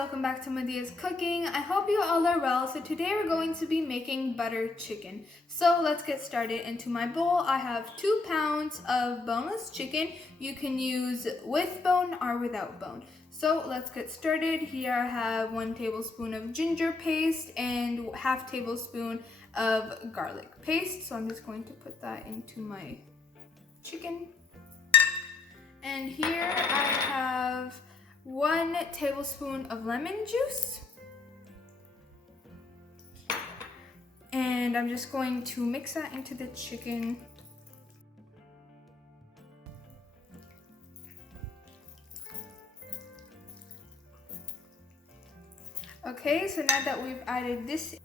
welcome back to Madihaz Cooking. I hope you all are well. So today we're going to be making butter chicken. So let's get started. Into my bowl I have 2 pounds of boneless chicken. You can use with bone or without bone. So let's get started. Here I have 1 tablespoon of ginger paste and ½ tablespoon of garlic paste. So I'm just going to put that into my chicken. And here I have 1 tablespoon of lemon juice. And I'm just going to mix that into the chicken. Okay, so now that we've added this,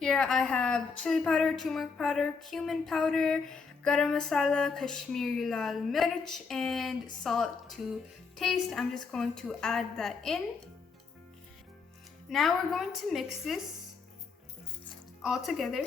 here I have chili powder, turmeric powder, cumin powder, garam masala, Kashmiri lal mirch, and salt to taste. I'm just going to add that in. Now we're going to mix this all together.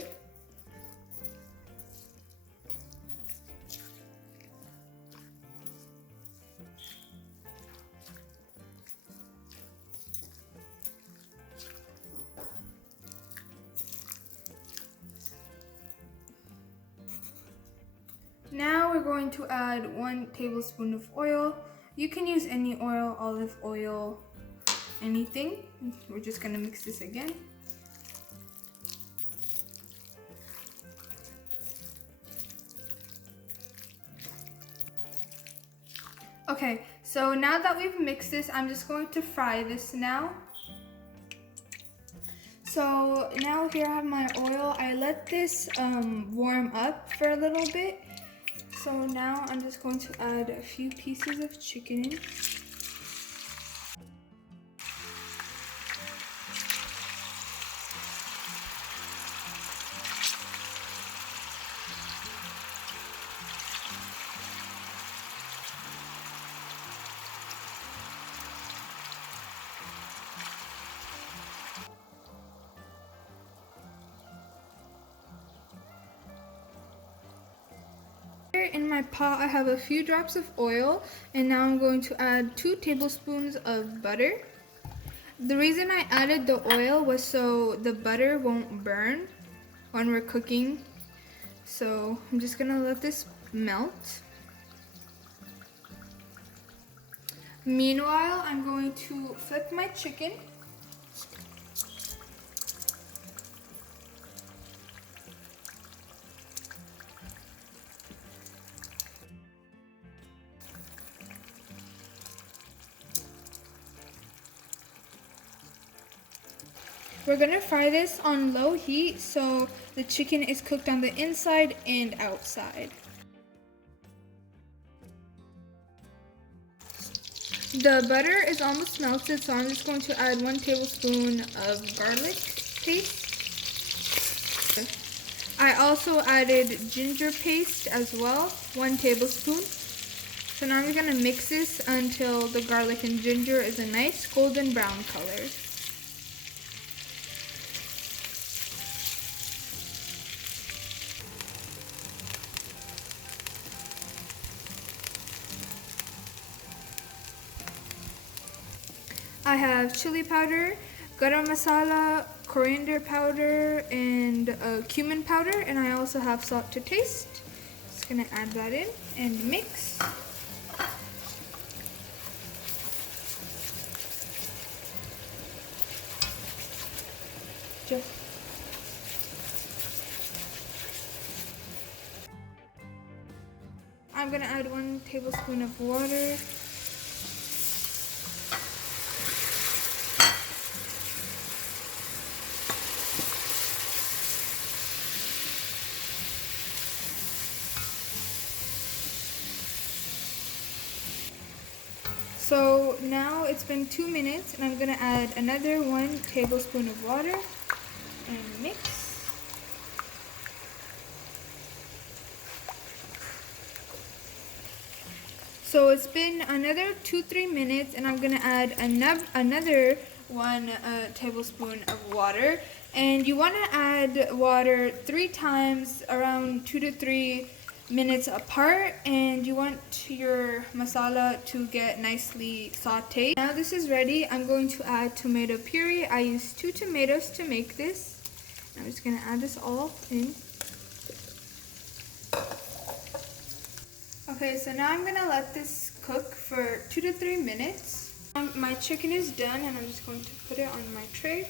Now we're going to add 1 tablespoon of oil. You can use any oil, olive oil, anything. We're just gonna mix this again. Okay, so now that we've mixed this, I'm just going to fry this now. So now here I have my oil. I let this warm up for a little bit. So now I'm just going to add a few pieces of chicken in. In my pot I have a few drops of oil, and now I'm going to add 2 tablespoons of butter. The reason I added the oil was so the butter won't burn when we're cooking. So I'm just gonna let this melt. Meanwhile, I'm going to flip my chicken. We're gonna fry this on low heat so the chicken is cooked on the inside and outside. The butter is almost melted, so I'm just going to add 1 tablespoon of garlic paste. I also added ginger paste as well, 1 tablespoon. So now we're gonna mix this until the garlic and ginger is a nice golden brown color. I have chili powder, garam masala, coriander powder, and cumin powder, and I also have salt to taste. Just gonna add that in and mix. I'm gonna add 1 tablespoon of water. So now it's been 2 minutes, and I'm gonna add another 1 tablespoon of water and mix. So it's been another 2-3 minutes, and I'm gonna add another 1 tablespoon of water. And you wanna add water 3 times, around 2 to 3 minutes apart, and you want your masala to get nicely sauteed. Now this is ready. I'm going to add tomato puree. I used 2 tomatoes to make this. I'm just going to add this all in. Okay, so now I'm going to let this cook for 2 to 3 minutes. My chicken is done, and I'm just going to put it on my tray.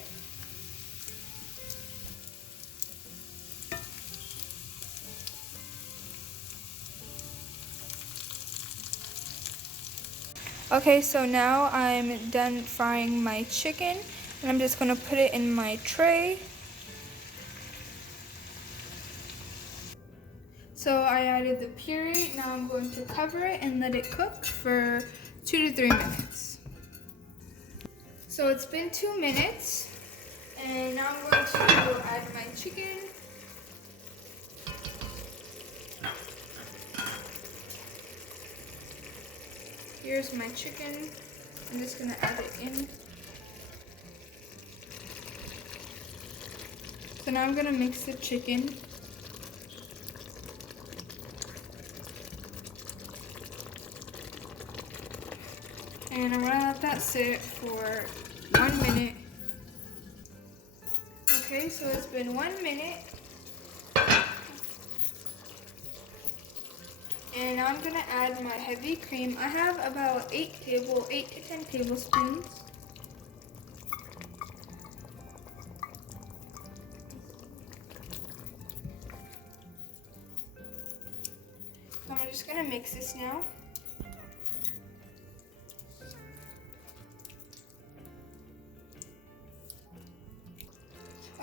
Okay, so now I'm done frying my chicken, and I'm just going to put it in my tray. So I added the puree. Now I'm going to cover it and let it cook for 2 to 3 minutes. So it's been 2 minutes, and now I'm going to add my chicken. Here's my chicken. I'm just going to add it in. So now I'm going to mix the chicken. And I'm going to let that sit for 1 minute. Okay, so it's been 1 minute. And now I'm going to add my heavy cream. I have about 8 to 10 tablespoons. So I'm just going to mix this now.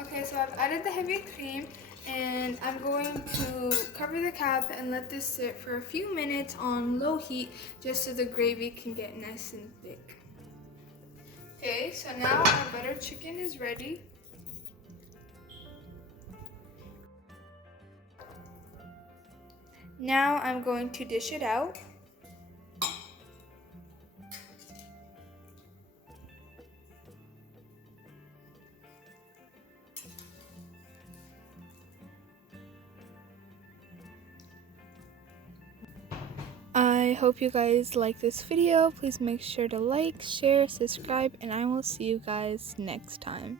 Okay, so I've added the heavy cream, and I'm going to cover the cap and let this sit for a few minutes on low heat just so the gravy can get nice and thick. Okay, so now our butter chicken is ready. Now I'm going to dish it out. I hope you guys like this video. Please make sure to like, share, subscribe, and I will see you guys next time.